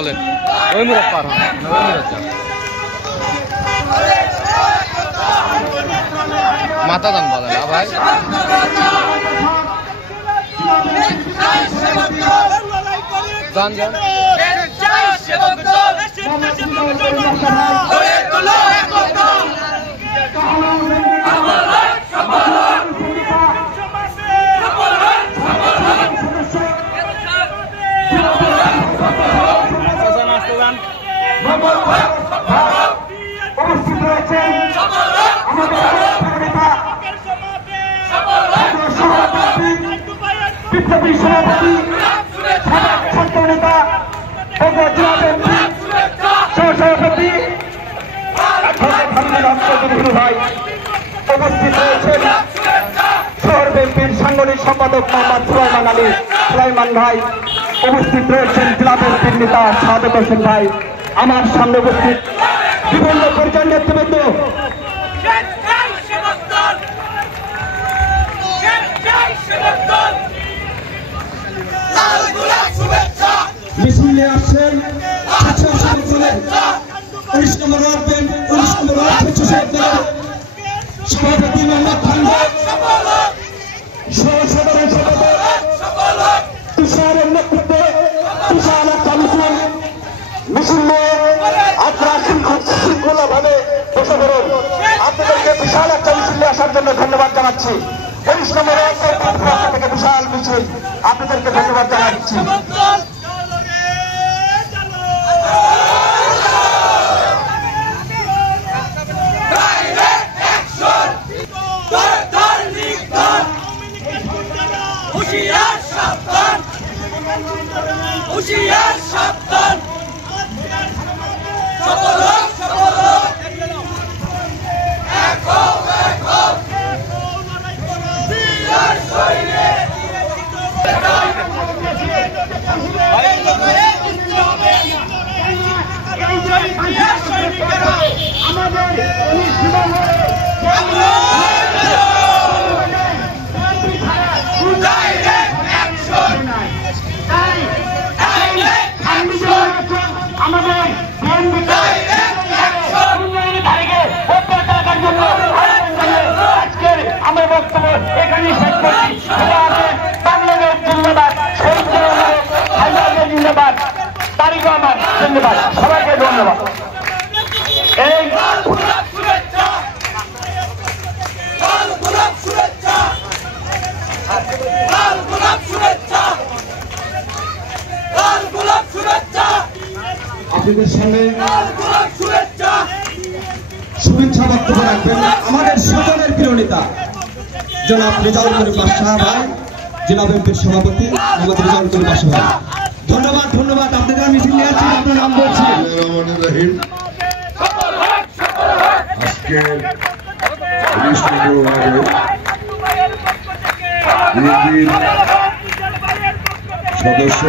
চলে ওই মুরত পার ওই মুরত মাথা দান বলে না ভাই জান জান বিপ্লবী সভাপতি ছাত্র নেতা সহসভাপতি ভাই উপস্থিত রয়েছেন শহর বিএনপির সাংগঠনিক সম্পাদক মোহাম্মদ সুলাইমান আলী সুলাইমান ভাই উপস্থিত রয়েছেন জেলা বিএনপির নেতা সাদেক হোসেন ভাই আমার সামনে উপস্থিত বিভিন্ন পর্যায়ের নেতৃবৃন্দ মিছিলে আসছেন উনিশ নম্বর সভাপতি মোহাম্মদ খান সহ-সাধারণ সম্পাদক তুষারের নেতৃত্বে তুষার কামিশন মিছিল নিয়ে আপনারা শৃঙ্খলাভাবে বসে পড়ুন আপনাদেরকে বিশাল একটা মিছিলে আসার জন্য ধন্যবাদ জানাচ্ছি 19 নম্বর থেকে বিশাল মিছিল আপনাদেরকে ধন্যবাদ জানাচ্ছি আমার বক্তব্য এখানে শেষ করছি বাংলাদেশ জিন্দাবাদ জিন্দাবাদ তারিখ আমার ধন্যবাদ সবাইকে ধন্যবাদ এই আপনাদের সামনে শুভেচ্ছা বক্তব্য রাখবেন আমাদের সকলের প্রিয় নেতা জনাব রেজাউল করিম বাদশাহ ভাই জেলা বিএনপির সভাপতি মোহাম্মদ রেজাউল করিম বাদশাহ ভাই ধন্যবাদ ধন্যবাদ আপনাদের মিছিল নিয়ে আসছি আপনার নাম বলছি আজকে 19 নম্বর ওয়ার্ডে বিএনপির সদস্য